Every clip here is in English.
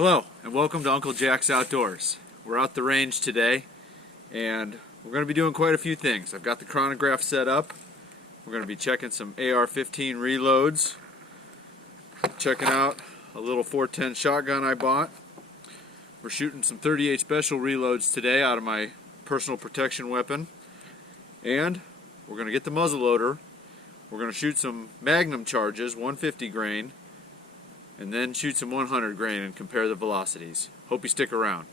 Hello and welcome to Uncle Jack's Outdoors. We're out the range today and we're going to be doing quite a few things. I've got the chronograph set up. We're going to be checking some AR-15 reloads, checking out a little 410 shotgun I bought. We're shooting some 38 special reloads today out of my personal protection weapon, and we're going to get the muzzleloader. We're going to shoot some magnum charges, 150 grain, and then shoot some 100 grain and compare the velocities. Hope you stick around.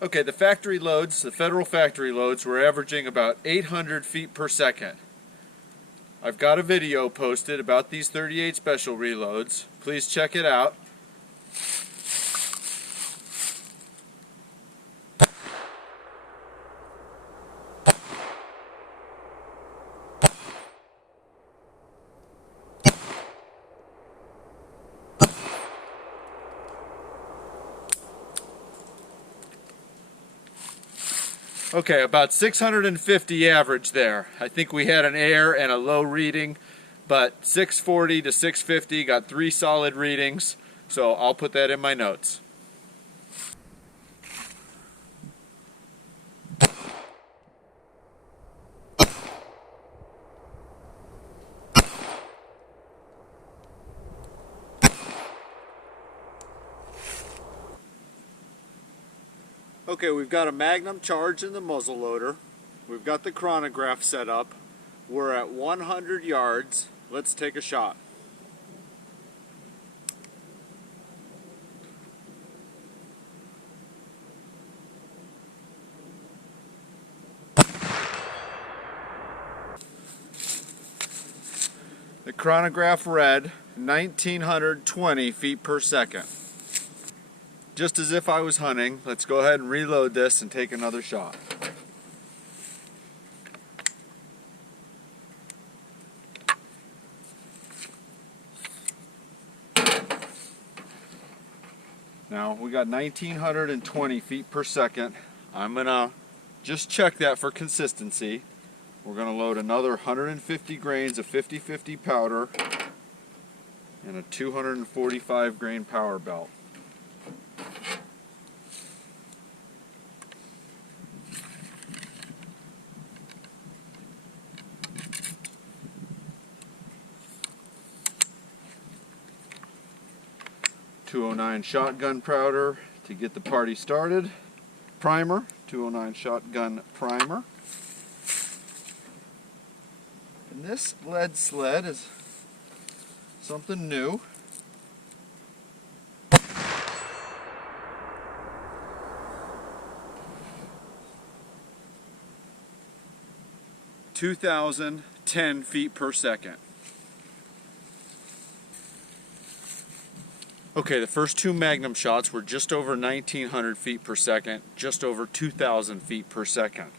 Okay, the factory loads, the federal factory loads, were averaging about 800 feet per second. I've got a video posted about these 38 special reloads. Please check it out. Okay, about 650 average there. I think we had an air and a low reading, but 640 to 650 got 3 solid readings, so I'll put that in my notes. Okay, we've got a magnum charge in the muzzle loader. We've got the chronograph set up. We're at 100 yards. Let's take a shot. The chronograph read 1920 feet per second. Just as if I was hunting, let's go ahead and reload this and take another shot. Now we got 1920 feet per second. I'm gonna just check that for consistency. We're gonna load another 150 grains of 50/50 powder and a 245 grain power belt. .209 shotgun powder to get the party started. Primer, .209 shotgun primer. And this lead sled is something new. (2010 feet per second). Okay, the first 2 magnum shots were just over 1900 feet per second, just over 2000 feet per second.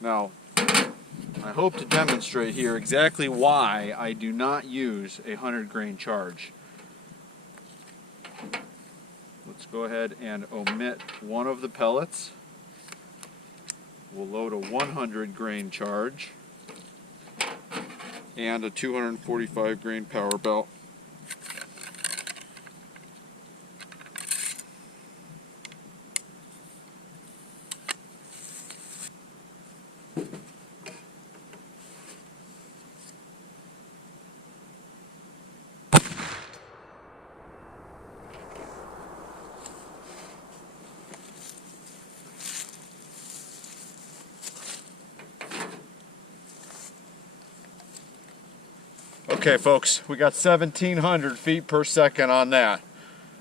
Now, I hope to demonstrate here exactly why I do not use a 100 grain charge. Let's go ahead and omit one of the pellets. We'll load a 100 grain charge and a 245 grain power belt. Okay folks, we got 1700 feet per second on that.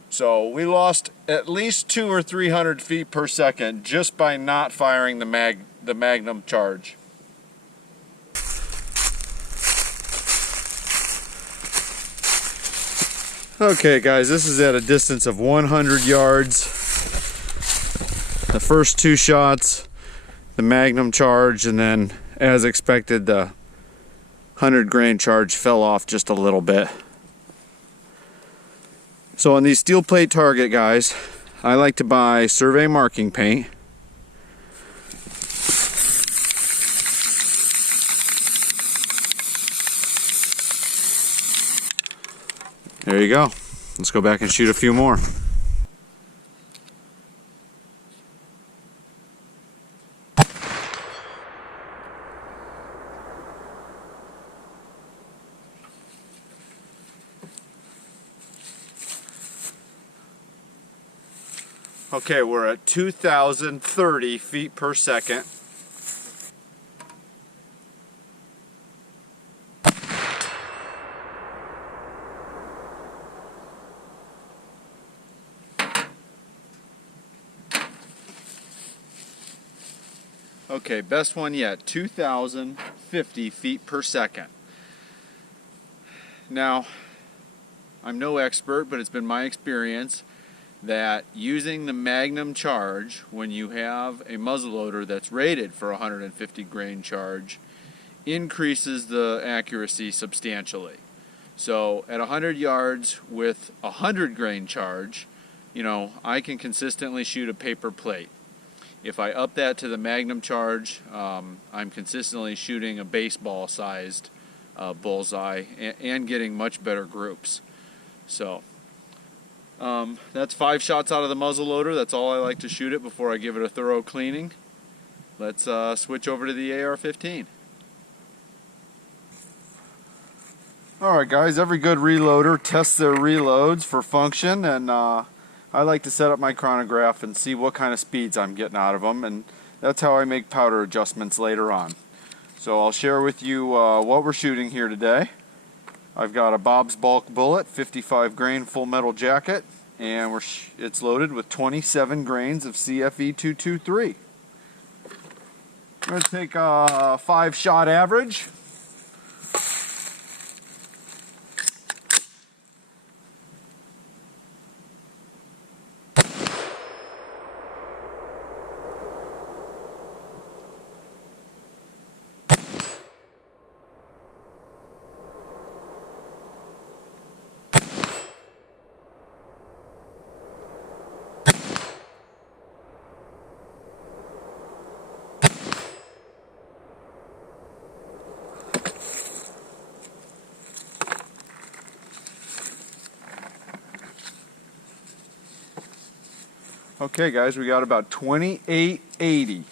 So we lost at least 200 or 300 feet per second just by not firing the magnum charge. Okay guys, this is at a distance of 100 yards. The first 2 shots, the magnum charge, and then as expected the 100 grain charge fell off just a little bit. So on these steel plate target guys, I like to buy survey marking paint. There you go. Let's go back and shoot a few more. Okay, we're at 2,030 feet per second. Okay, best one yet, 2,050 feet per second. Now, I'm no expert, but it's been my experience that using the Magnum charge when you have a muzzleloader that's rated for 150 grain charge increases the accuracy substantially. So at 100 yards with 100 grain charge, you know, I can consistently shoot a paper plate. If I up that to the Magnum charge, I'm consistently shooting a baseball sized bullseye and getting much better groups. So that's 5 shots out of the muzzleloader. That's all I like to shoot it before I give it a thorough cleaning. Let's switch over to the AR-15. Alright guys, every good reloader tests their reloads for function, and I like to set up my chronograph and see what kind of speeds I'm getting out of them, and that's how I make powder adjustments later on. So I'll share with you what we're shooting here today. I've got a Bob's Bulk bullet, 55 grain full metal jacket, and it's loaded with 27 grains of CFE 223. I'm going to take a 5-shot average. Okay guys, we got about 2880.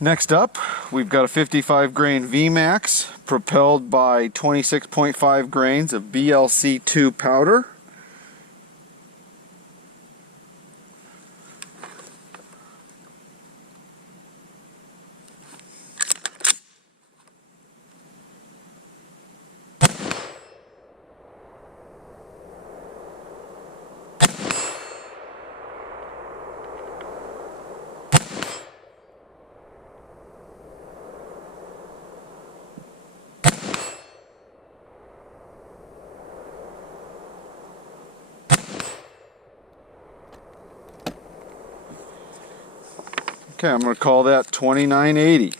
Next up, we've got a 55 grain VMAX propelled by 26.5 grains of BLC2 powder. Okay, I'm going to call that 2980.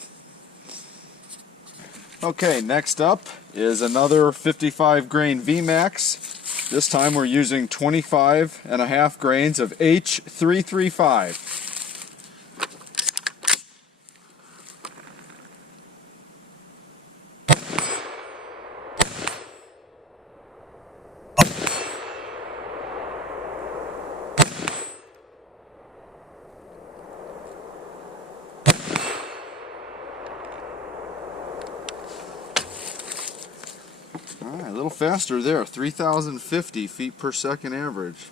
Okay, next up is another 55 grain VMAX. This time we're using 25.5 grains of H335. Alright, a little faster there, 3,050 feet per second average.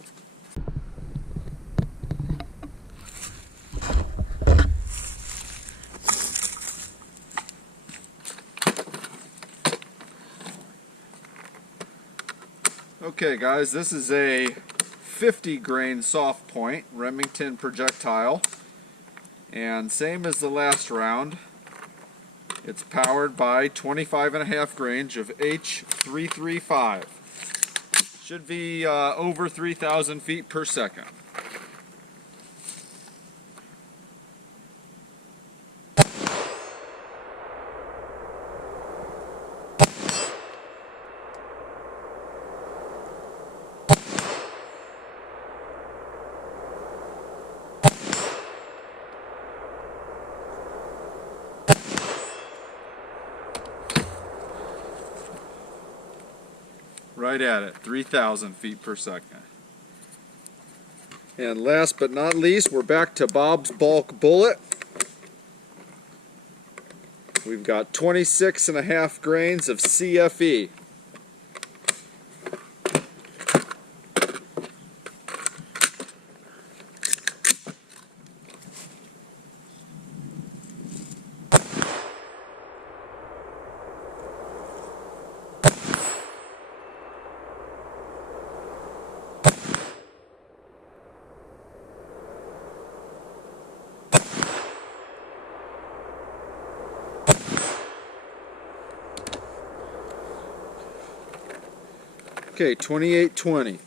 Okay guys, this is a 50 grain soft point Remington projectile, and same as the last round, it's powered by 25.5 grains of H335. Should be over 3,000 feet per second. right at it, 3,000 feet per second. And last but not least, we're back to Bob's bulk bullet. We've got 26.5 grains of CFE. Okay, 2820.